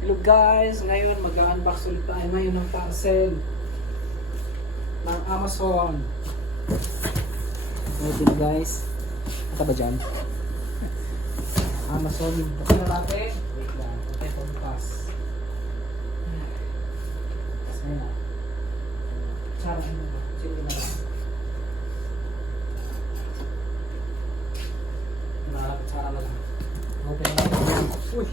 Hello guys, ngayon mag-unbox ulit tayo ngayon ng parcel ng Amazon. Ito na guys. Ito ba dyan? Amazon. Buksan na natin. Wait lang. Okay, pag-pass. Pass na yan. Tsara na. Sige na lang. Tsara na lang. Open na lang. Uy!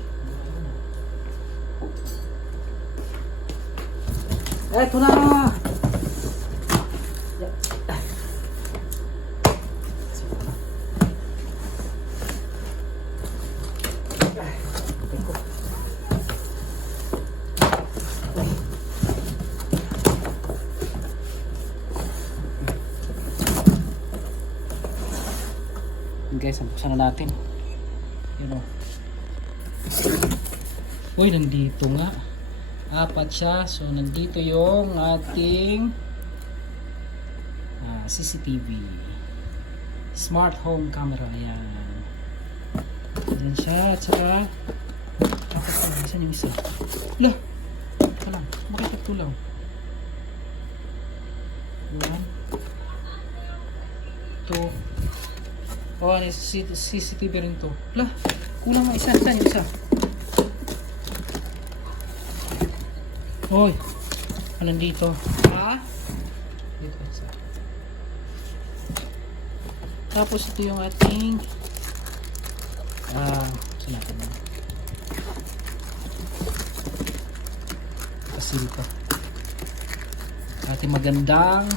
Eto na! Guys, buksan na natin. Yun o. Uy, nandito nga. Apat siya. So, nandito yung ating CCTV. Smart home camera. Ayan. Ayan siya. At saka, saan yung isa? Lah! Ito lang. Bakit ito lang? Ayan. Ito. Oh, CCTV rin to. Lah! Kulang mo isa. Saan yung isa? Hoy, ano dito? Ha? Dito isa. Tapos ito yung ating saan natin na? Kasi dito. Ating magandang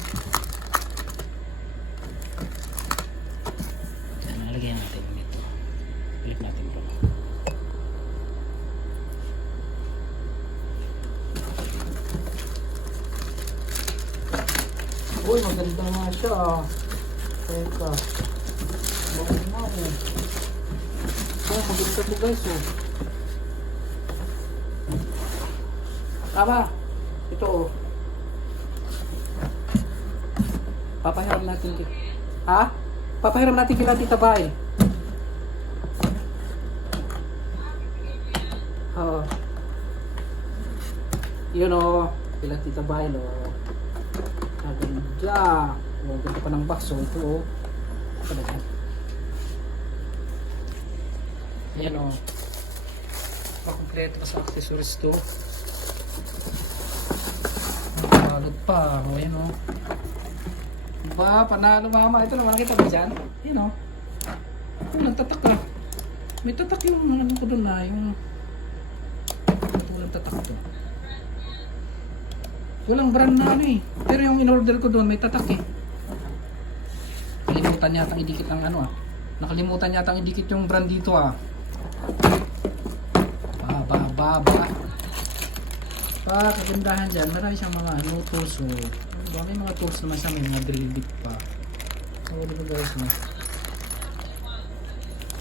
nalagyan natin dito. Click natin ito. Uy, maganda nga siya ah. Teka. Bakit nga eh. Oh, maganda ito guys oh. Tama. Ito oh. Papahiram natin. Ha? Papahiram natin kila Tita Bay. Oo. Yun oh. Kila Tita Bay oh. Ganda. Oh, ganda pa ng box. So, ito oh. Ayan oh. Pakompleto pa sa accessories to. Pagod pa. Oh, ayan oh. Diba? Panalo mama. Ito na makikita ba dyan? Ayan oh. Ito nagtatak lang. May tatak yung ano ko doon na. Yung walang tatak to. Walang brand na ano eh. Pero yung in-order ko doon may tatak eh. Nakalimutan yata idikit ang ano ah. Nakalimutan yata idikit yung brand dito ah. Kagandahan dyan. Marami siyang mga ano, tools so. May mga tools naman siya. May mga drill bit pa. So, ano ba guys no?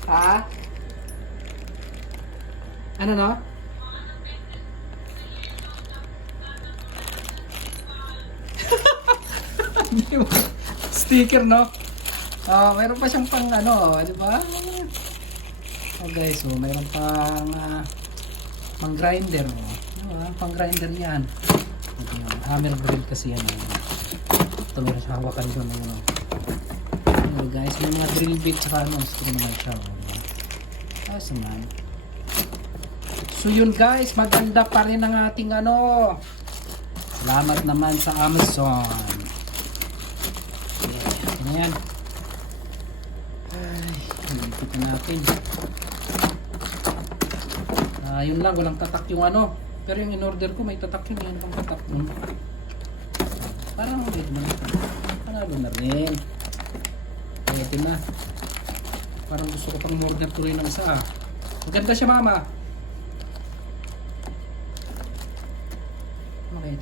Ha? Ano no? Sticker no? Mayroon pa siyang pang ano, di ba? Oh guys, so mayroon pang pang grinder oh. Pang grinder yan. Hammer drill kasi yan. Ito meron siya hawakan doon ano. Oh guys, may mga drill bit saka ano, screw naman siya. Tapos naman. So yun guys, maganda pa rin ang ating ano. Salamat naman sa Amazon. Ayan. Ay, ito natin. Yun lang, walang tatak yung ano. Pero yung in-order ko may tatak yun. Yan pang tatak nun. Parang ulit mo na. Panalo na rin. Ito na. Parang gusto ko pang order tuloy ng isa ah. Maganda siya mama.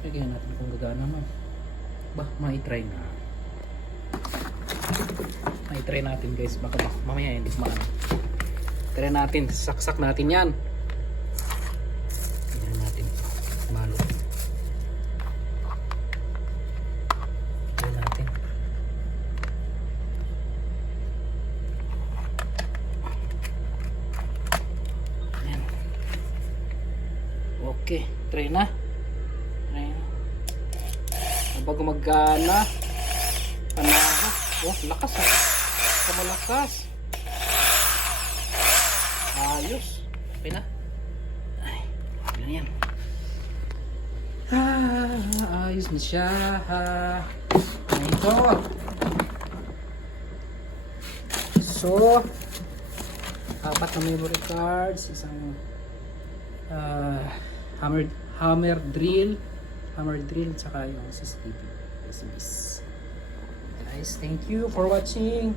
Try natin kung gagana mo. Mai-try na. Mai-try natin guys. Baka mamaya hindi kumaan. Try natin. Saksak natin yan. Tingnan natin. Malo. Try natin. Okay, try na. Try na. Bago magana. Panaha. Oh, lakas ha. Kamalakas. Ayos. Okay na. Ay, okay na yan. Ayos na siya. Ito. So, 4 na memory cards, isang hammer drill, tsaka yung CCTV. Guys, thank you for watching.